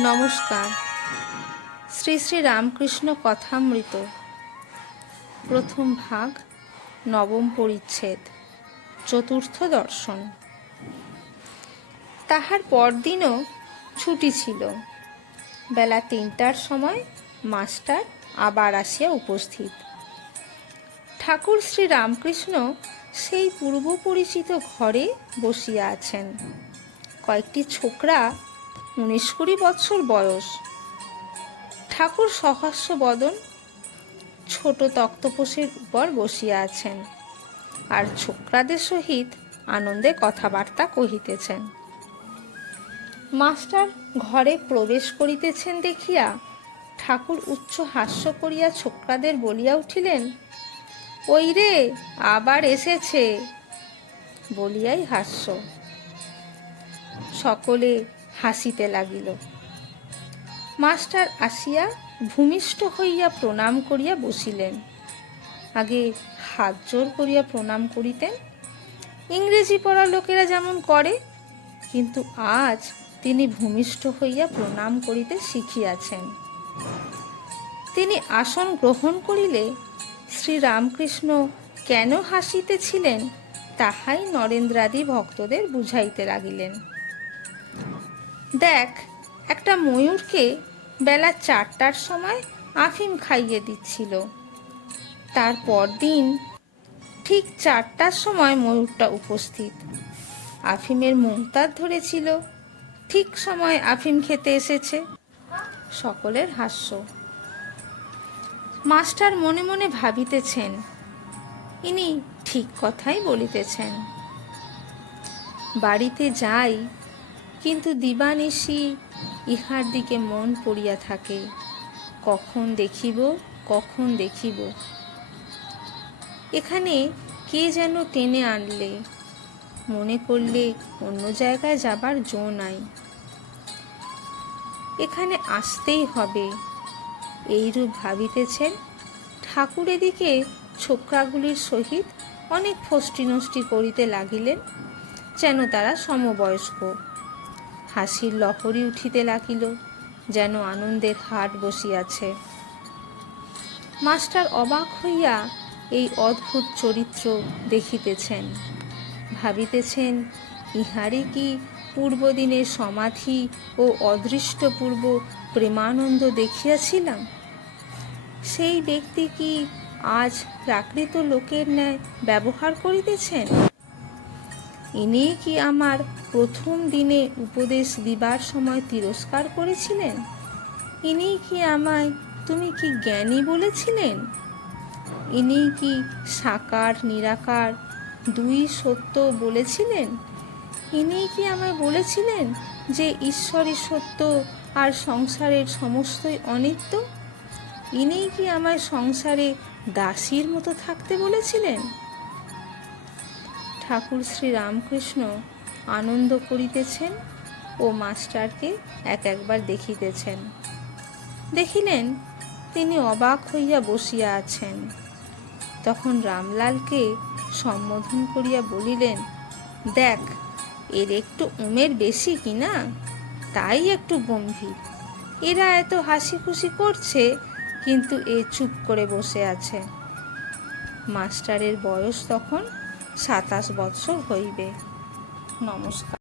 নমস্কার। শ্রী শ্রী রামকৃষ্ণ কথামৃত। প্রথম ভাগ, নবম পরিচ্ছেদ, চতুর্থ দর্শন। তাহার পরদিনও ছুটি ছিল। বেলা তিনটার সময় মাস্টার আবার আসিয়া উপস্থিত। ঠাকুর শ্রী রামকৃষ্ণ সেই পূর্ব পরিচিত ঘরে বসিয়া আছেন। কয়েকটি ছোকরা উনিশ কুড়ি বছর বয়স। ঠাকুর সহাস্য বদন ছোট তক্তপোষের উপর বসিয়া আছেন আর ছোকরাদের সহিত আনন্দে কথাবার্তা কহিতেছেন। মাস্টার ঘরে প্রবেশ করিতেছেন দেখিয়া ঠাকুর উচ্চ হাস্য করিয়া ছোকরাদের বলিয়া উঠিলেন ওই রে আবার এসেছে। বলিয়াই হাস্য। সকলে হাসিতে লাগিল। মাস্টার আসিয়া ভূমিষ্ঠ হইয়া প্রণাম করিয়া বসিলেন। আগে হাত জোর করিয়া প্রণাম করিতেন। ইংরেজি পড়া লোকেরা যেমন করে, কিন্তু আজ তিনি ভূমিষ্ঠ হইয়া প্রণাম করিতে শিখিয়াছেন। তিনি আসন গ্রহণ করিলে শ্রী রামকৃষ্ণ কেন হাসিতেছিলেন, তাহাই নরেন্দ্রাদি ভক্তদের বুঝাইতে লাগিলেন। দেখ, একটা ময়ূরকে বেলা চারটার সময় আফিম খাইয়ে দিচ্ছিল। তারপর দিন ঠিক চারটার সময় ময়ূরটা উপস্থিত। আফিমের মুহতার ধরেছিল, ঠিক সময় আফিম খেতে এসেছে। সকলের হাস্য। মাস্টার মনে মনে ভাবিতেছেন, ইনি ঠিক কথাই বলিতেছেন। বাড়িতে যাই কিন্তু দিবানিশি ইহার দিকে মন পড়িয়া থাকে। কখন দেখিব কখন দেখিব। এখানে কে যেন টেনে আনলে? মনে করলে অন্য জায়গায় যাবার জো নাই। এখানে আসতেই হবে। এইরূপ ভাবিতেছেন ঠাকুর এদিকে ছোকরাগুলির সহিত অনেক ফষ্টি নষ্টি করিতে লাগিলেন, যেন তারা সমবয়স্ক। হাসির লহরী উঠিতে লাগিল, যেন আনন্দের হাট বসিয়াছে। মাস্টার অবাক হইয়া এই অদ্ভুত চরিত্র দেখিতেছেন। ভাবিতেছেন ইহারে কি পূর্বদিনের সমাধি ও অদৃষ্টপূর্ব প্রেমানন্দ দেখিয়াছিলাম? সেই ব্যক্তি কি আজ প্রাকৃত লোকের ন্যায় ব্যবহার করিতেছেন? ইনি কি আমার প্রথম দিনে উপদেশ দিবার সময় তিরস্কার করেছিলেন? ইনি কি আমায় তুমি কি জ্ঞানী বলেছিলেন? ইনি কি সাকার, নিরাকার, দুই সত্য বলেছিলেন? ইনি কি আমায় বলেছিলেন যে ঈশ্বরই সত্য আর সংসারের সমস্তই অনিত্য? ইনি কি আমায় সংসারে দাসীর মতো থাকতে বলেছিলেন? ঠাকুর শ্রী রামকৃষ্ণ আনন্দ করিতেছেন ও মাস্টারকে এক একবার দেখিতেছেন। দেখিলেন তিনি অবাক হইয়া বসিয়া আছেন। তখন রামলালকে সম্বোধন করিয়া বলিলেন, দেখ, এর একটু উমের বেশি কি না? তাই একটু গম্ভীর। এরা এত হাসি খুশি করছে, কিন্তু এ চুপ করে বসে আছে। মাস্টারের বয়স তখন সাতাশ বৎসর হইবে। নমস্কার।